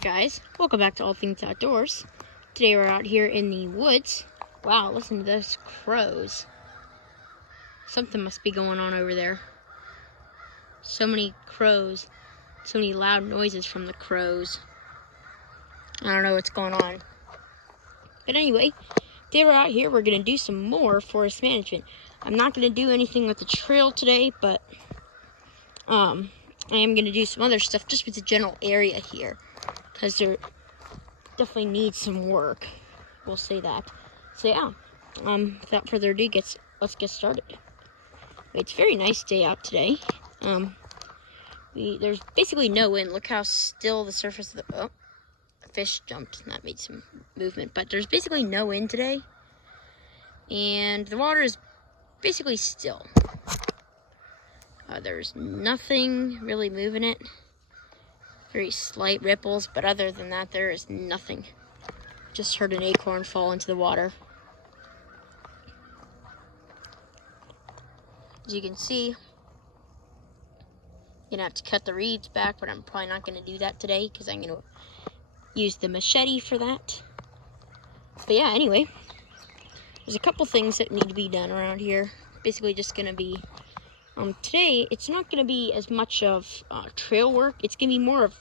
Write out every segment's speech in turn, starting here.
Guys, welcome back to All Things Outdoors. Today we're out here in the woods. Wow, listen to those crows. Something must be going on over there. So many crows, so many loud noises from the crows. I don't know what's going on. But anyway, today we're out here, we're going to do some more forest management. I'm not going to do anything with the trail today, but I am going to do some other stuff just with the general area here, because there definitely needs some work. We'll say that. So yeah, without further ado, let's get started. It's a very nice day out today. There's basically no wind. Look how still the surface of the fish jumped and that made some movement. But there's basically no wind today, and the water is basically still. There's nothing really moving it. Very slight ripples, but other than that, there is nothing. Just heard an acorn fall into the water. As you can see, I'm gonna have to cut the reeds back, but I'm probably not gonna do that today because I'm gonna use the machete for that. But yeah, anyway, there's a couple things that need to be done around here. Basically just gonna be, today it's not gonna be as much of trail work, it's gonna be more of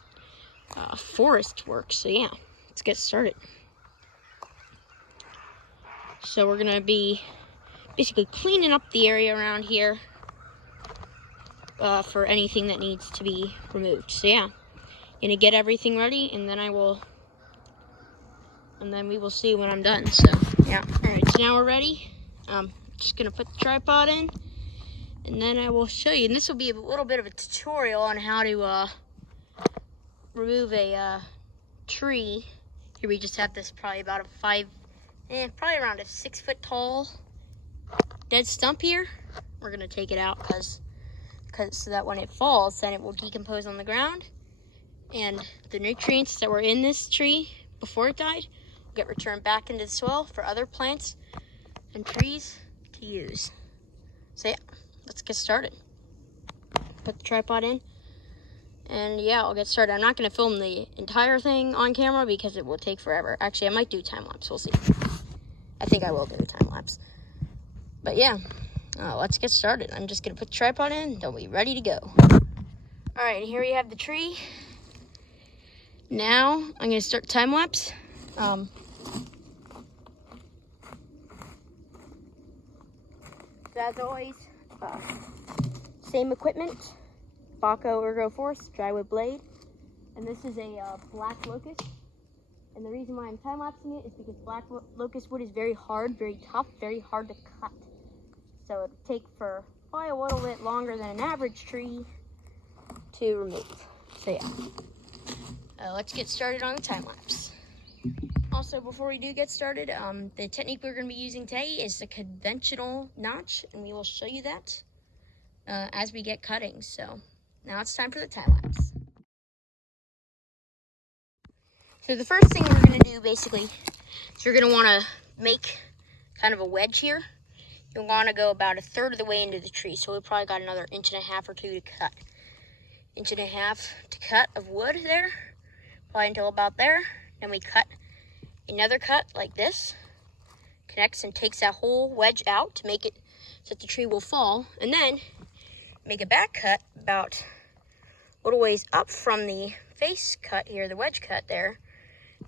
forest work. So yeah, let's get started. So we're gonna be basically cleaning up the area around here for anything that needs to be removed. So yeah, gonna get everything ready, and then we will see when I'm done. So yeah, all right. So now we're ready. Just gonna put the tripod in, and then I will show you. And this will be a little bit of a tutorial on how to remove a tree. Here we just have this probably about probably around a 6 foot tall dead stump here. We're gonna take it out so that when it falls, then it will decompose on the ground, and the nutrients that were in this tree before it died will get returned back into the soil for other plants and trees to use. So yeah, let's get started. Put the tripod in, and yeah, I'll get started. I'm not gonna film the entire thing on camera because it will take forever. Actually, I might do time lapse. We'll see. I think I will do a time lapse. But yeah, let's get started. I'm just gonna put the tripod in, and we'll be ready to go. All right, here we have the tree. Now I'm gonna start time lapse. As always, same equipment, Bahco Ergo Force drywood blade, and this is a black locust. And the reason why I'm time lapsing it is because black locust wood is very hard, very tough, very hard to cut. So it'll take for probably a little bit longer than an average tree to remove. So yeah, let's get started on the time lapse. Also, before we do get started, the technique we're going to be using today is the conventional notch, and we will show you that as we get cutting. So now it's time for the time lapse. So the first thing we're going to do basically is you're going to want to make kind of a wedge here. You'll want to go about a third of the way into the tree, so we probably got another 1.5 inches or 2 to cut. 1.5 inches to cut of wood there, probably until about there. Then we cut another cut like this, connects and takes that whole wedge out to make it so that the tree will fall, and then make a back cut about a little ways up from the face cut here, the wedge cut there.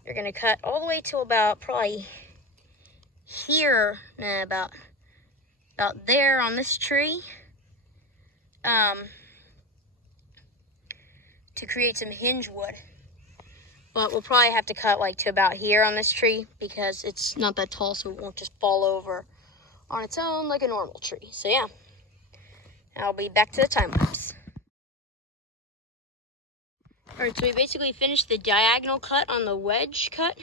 You're going to cut all the way to about probably here, about there on this tree, to create some hinge wood. But we'll probably have to cut like to about here on this tree because it's not that tall, so it won't just fall over on its own like a normal tree. So yeah, I'll be back to the time lapse. All right, so we basically finished the diagonal cut on the wedge cut,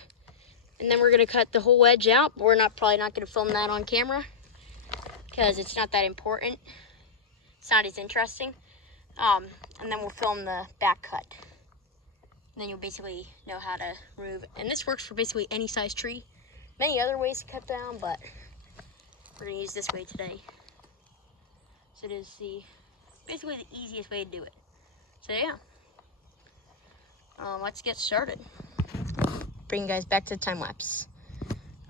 and then we're gonna cut the whole wedge out. But we're probably not gonna film that on camera because it's not that important. It's not as interesting. And then we'll film the back cut. And then you'll basically know how to remove it. And this works for basically any size tree. Many other ways to cut down, but we're gonna use this way today. So it is basically the easiest way to do it. So yeah. let's get started. Bring you guys back to the time lapse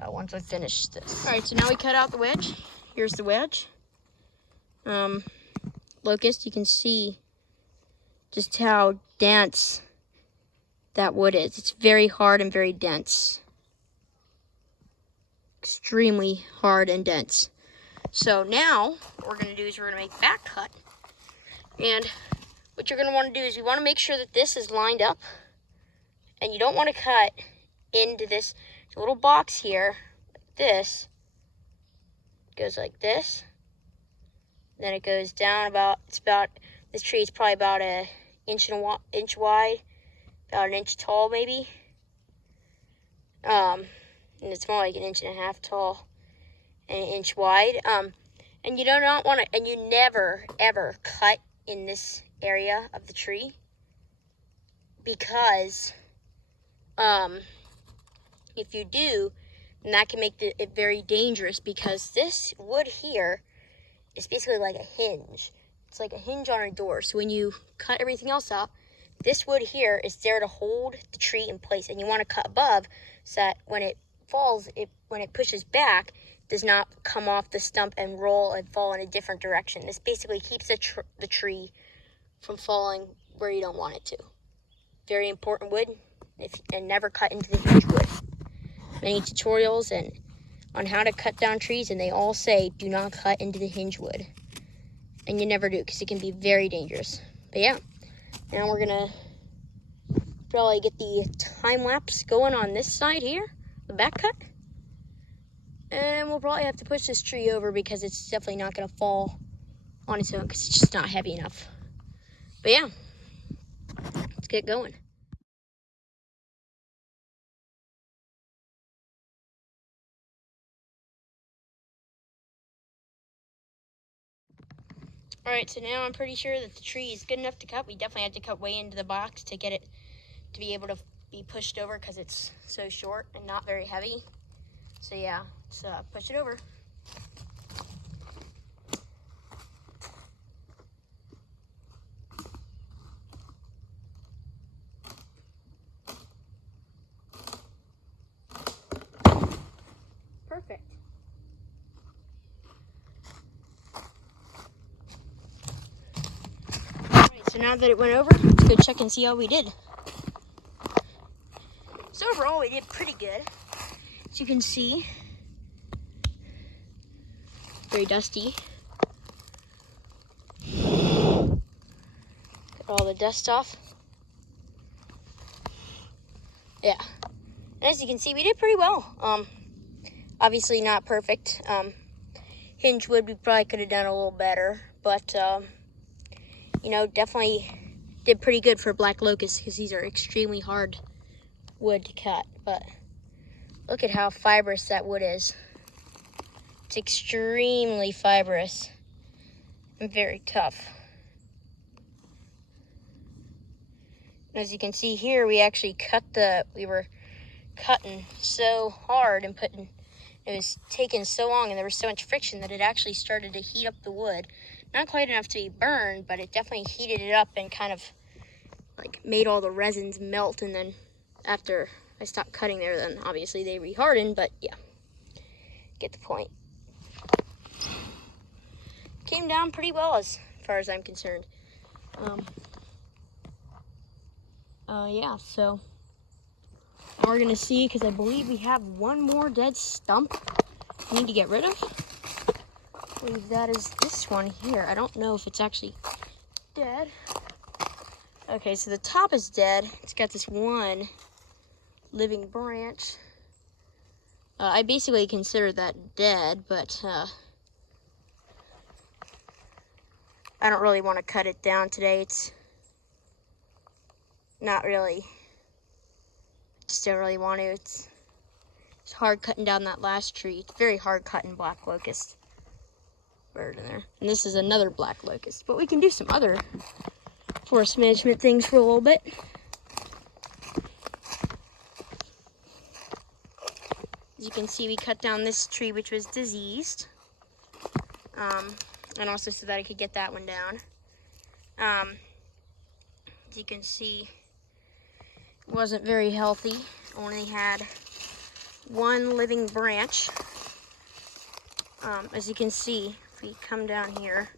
once I finish this. All right, so now we cut out the wedge. Here's the wedge. Locust, you can see just how dense that wood is. It's very hard and very dense. Extremely hard and dense. So now what we're going to do is we're going to make back cut. And what you're going to want to do is you want to make sure that this is lined up. And you don't want to cut into this little box here, like this. It goes like this. Then it goes down this tree is probably about an inch wide, about an inch tall maybe. And it's more like an inch and a half tall and an inch wide. And you do not want to, and you never ever cut in this area of the tree, because if you do, then that can make it very dangerous, because this wood here is basically like a hinge. It's like a hinge on a door. So when you cut everything else out, this wood here is there to hold the tree in place, and you want to cut above so that when it falls, when it pushes back, it does not come off the stump and roll and fall in a different direction. This basically keeps the tree from falling where you don't want it to. Very important wood, and never cut into the hinge wood. Many tutorials on how to cut down trees, and they all say do not cut into the hinge wood. And you never do, because it can be very dangerous. But yeah, now we're gonna probably get the time lapse going on this side here, the back cut. And we'll probably have to push this tree over, because it's definitely not gonna fall on its own, because it's just not heavy enough. But yeah, let's get going. All right, so now I'm pretty sure that the tree is good enough to cut. We definitely had to cut way into the box to get it to be able to be pushed over, because it's so short and not very heavy. So yeah, let's push it over. Perfect. Alright, so now that it went over, let's go check and see how we did. So overall, we did pretty good. As you can see, very dusty. Get all the dust off. Yeah. And as you can see, we did pretty well. Obviously not perfect. Hinge wood, we probably could have done a little better, but you know, definitely did pretty good for black locust, because these are extremely hard wood to cut. But look at how fibrous that wood is. It's extremely fibrous and very tough. As you can see here, we actually we were cutting so hard and it was taking so long, and there was so much friction that it actually started to heat up the wood. Not quite enough to be burned, but it definitely heated it up and kind of like made all the resins melt. And then after I stopped cutting there, then obviously they rehardened, but yeah, get the point. Came down pretty well as far as I'm concerned. Yeah, so now we're gonna see, because I believe we have one more dead stump we need to get rid of. I believe that is this one here. I don't know if it's actually dead. Okay, so the top is dead. It's got this one living branch. I basically consider that dead, but I don't really want to cut it down today. It's not really, just don't really want to. It's hard cutting down that last tree. It's very hard cutting black locust bird in there. And this is another black locust, but we can do some other forest management things for a little bit. As you can see, we cut down this tree, which was diseased, and also so that I could get that one down. As you can see, wasn't very healthy. Only had one living branch. As you can see, if we come down here,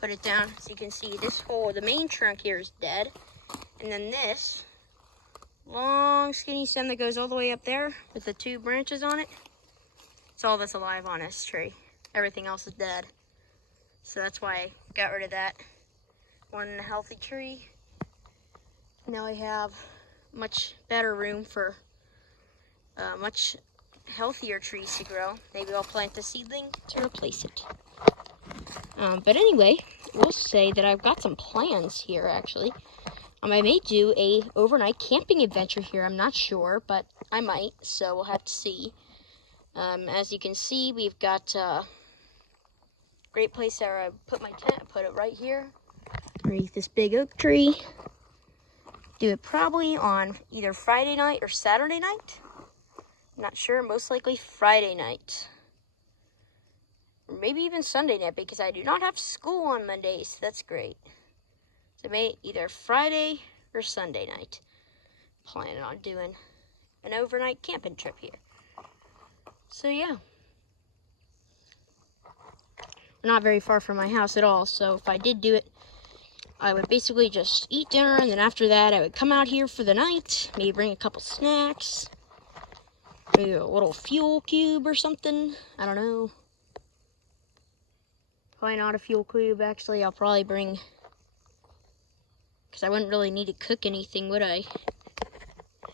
put it down, so you can see this whole, the main trunk here is dead. And then this long skinny stem that goes all the way up there with the 2 branches on it, it's all that's alive on this tree. Everything else is dead. So that's why I got rid of that. One healthy tree. Now I have much better room for much healthier trees to grow. Maybe I'll plant a seedling to replace it. But anyway, we'll say that I've got some plans here actually. I may do a overnight camping adventure here. I'm not sure, but I might, so we'll have to see. As you can see, we've got a great place where I put my tent. I put it right here, underneath this big oak tree. Do it probably on either Friday night or Saturday night. I'm not sure, most likely Friday night. Or maybe even Sunday night, because I do not have school on Mondays. So that's great. So maybe either Friday or Sunday night. Planning on doing an overnight camping trip here. So yeah. We're not very far from my house at all, so if I did do it, I would basically just eat dinner, and then after that I would come out here for the night, maybe bring a couple snacks, maybe a little fuel cube or something, I don't know. Probably not a fuel cube, actually. I'll probably bring, because I wouldn't really need to cook anything, would I?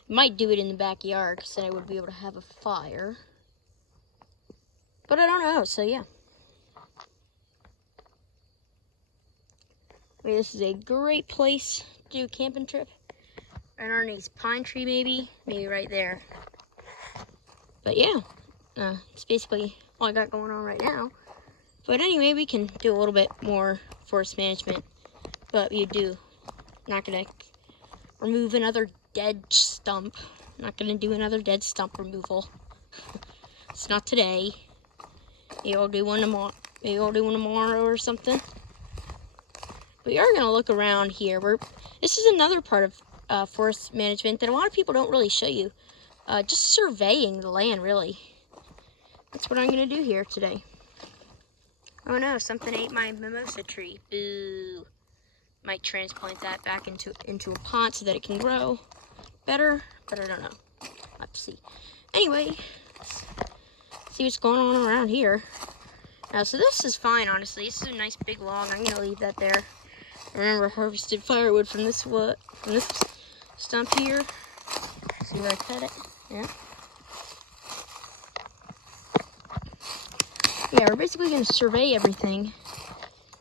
Might do it in the backyard, because then I would be able to have a fire. But I don't know, so yeah. I mean, this is a great place to do a camping trip. Right underneath pine tree, maybe right there. But yeah, it's basically all I got going on right now. But anyway, we can do a little bit more forest management. But you do. Not gonna remove another dead stump. Not gonna do another dead stump removal. It's not today. Maybe I'll do one tomorrow. Maybe I'll do one tomorrow or something. We are gonna look around here. This is another part of forest management that a lot of people don't really show you. Just surveying the land, really. That's what I'm gonna do here today. Oh no, something ate my mimosa tree. Boo. Might transplant that back into a pot so that it can grow better, but I don't know. I'll have to see. Anyway, let's see what's going on around here. Now, so this is fine, honestly. This is a nice big log. I'm gonna leave that there. Remember, harvested firewood from this stump here. See where I cut it? Yeah. Yeah, we're basically going to survey everything,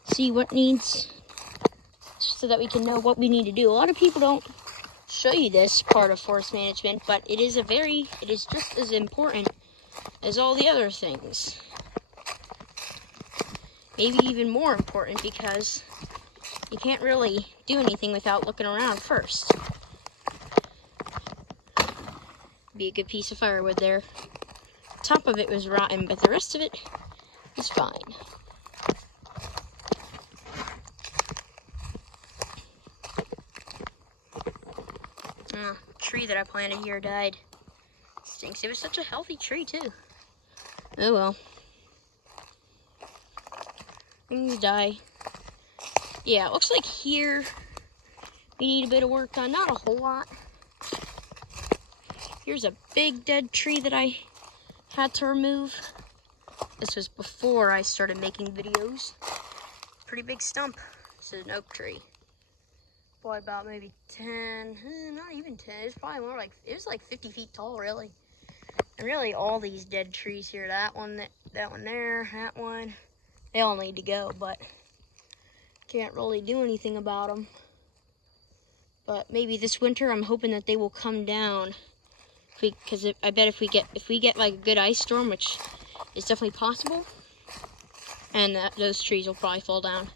see what needs, so that we can know what we need to do. A lot of people don't show you this part of forest management, but it is just as important as all the other things. Maybe even more important, because you can't really do anything without looking around first. Be a good piece of firewood there. Top of it was rotten, but the rest of it is fine. Tree that I planted here died. Stinks. It was such a healthy tree too. Oh well. Things die. Yeah, it looks like here we need a bit of work done. Not a whole lot. Here's a big dead tree that I had to remove. This was before I started making videos. Pretty big stump. This is an oak tree. Probably about maybe 10, not even 10. It's probably more like, it was like 50 feet tall, really. And really, all these dead trees here, that one there, that one, they all need to go, but can't really do anything about them. But maybe this winter, I'm hoping that they will come down. Because I bet if we get like a good ice storm, which is definitely possible, and those trees will probably fall down.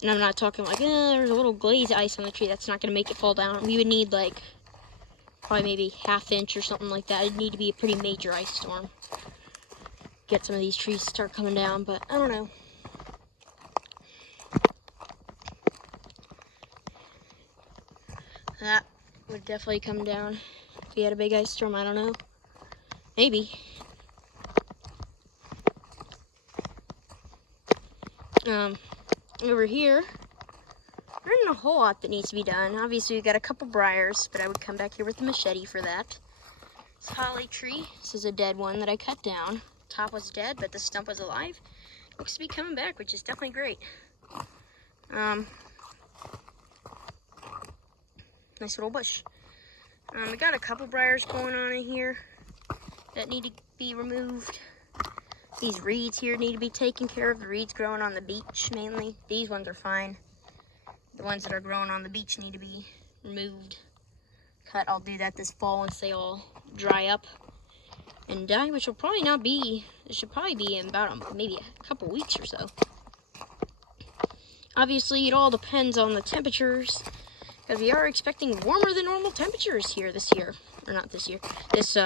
And I'm not talking like, there's a little glaze ice on the tree. That's not going to make it fall down. We would need like probably maybe ½ inch or something like that. It'd need to be a pretty major ice storm. Get some of these trees to start coming down, but I don't know. That would definitely come down if we had a big ice storm. I don't know. Maybe. Over here, there isn't a whole lot that needs to be done. Obviously, we got a couple briars, but I would come back here with the machete for that. This holly tree, this is a dead one that I cut down. Top was dead, but the stump was alive. Looks to be coming back, which is definitely great. Nice little bush. We got a couple briars going on in here that need to be removed. These reeds here need to be taken care of. The reeds growing on the beach mainly. These ones are fine. The ones that are growing on the beach need to be removed. Cut. I'll do that this fall once they all dry up and die, which will probably not be, it should probably be in about maybe a couple weeks or so. Obviously, it all depends on the temperatures, because we are expecting warmer than normal temperatures here this year. Or not this year, this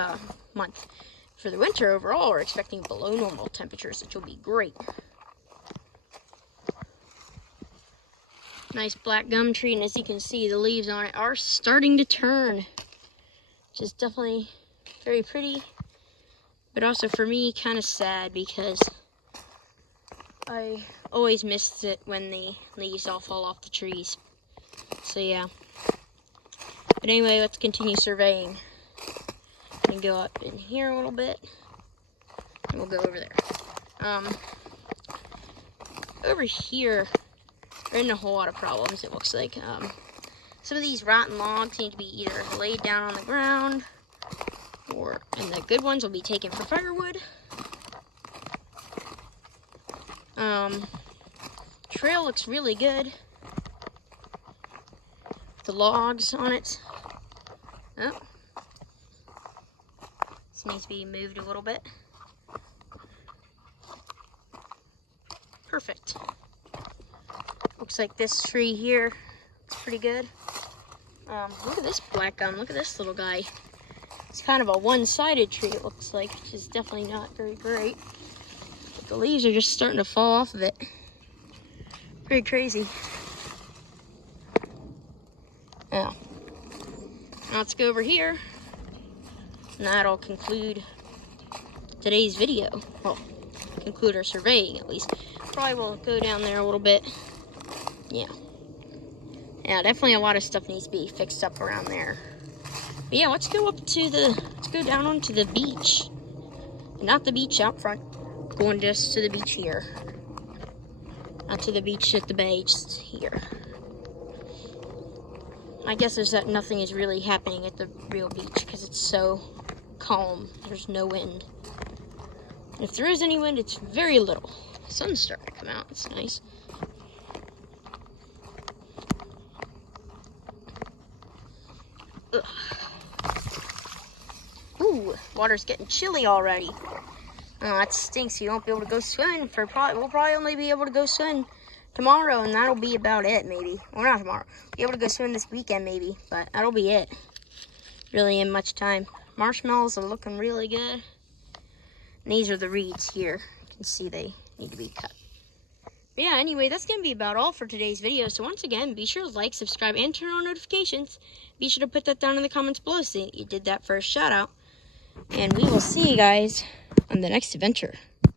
month. For the winter overall, we're expecting below normal temperatures, which will be great. Nice black gum tree, and as you can see, the leaves on it are starting to turn, which is definitely very pretty, but also for me kind of sad because I always missed it when the leaves all fall off the trees. So yeah. But anyway, let's continue surveying. And go up in here a little bit, and we'll go over there. Over here, there isn't a whole lot of problems, it looks like. Some of these rotten logs need to be either laid down on the ground, and the good ones will be taken for firewood. Trail looks really good. The logs on it. Oh. This needs to be moved a little bit. Perfect. Looks like this tree here, it's pretty good. Look at this black gum. Look at this little guy. It's kind of a one-sided tree, it looks like, which is definitely not very great. But the leaves are just starting to fall off of it. Pretty crazy. Yeah. Now let's go over here. And that'll conclude today's video. Well, conclude our surveying at least. Probably will go down there a little bit. Yeah. Yeah, definitely a lot of stuff needs to be fixed up around there. But yeah, let's go down onto the beach. Not the beach out front. Going just to the beach here. Not to the beach at the bay, just here. I guess there's that nothing is really happening at the real beach because it's so calm. There's no wind. And if there is any wind, it's very little. The sun's starting to come out. It's nice. Ugh. Ooh, water's getting chilly already. Oh, that stinks. You won't be able to go swimming we'll probably only be able to go swim tomorrow, and that'll be about it, maybe. Well, not tomorrow. Be able to go swim this weekend, maybe, but that'll be it. Really ain't much time. Marshmallows are looking really good. And these are the reeds here. You can see they need to be cut. But yeah, anyway, that's going to be about all for today's video. So once again, be sure to like, subscribe, and turn on notifications. Be sure to put that down in the comments below so you did that first shout out. And we will see you guys on the next adventure.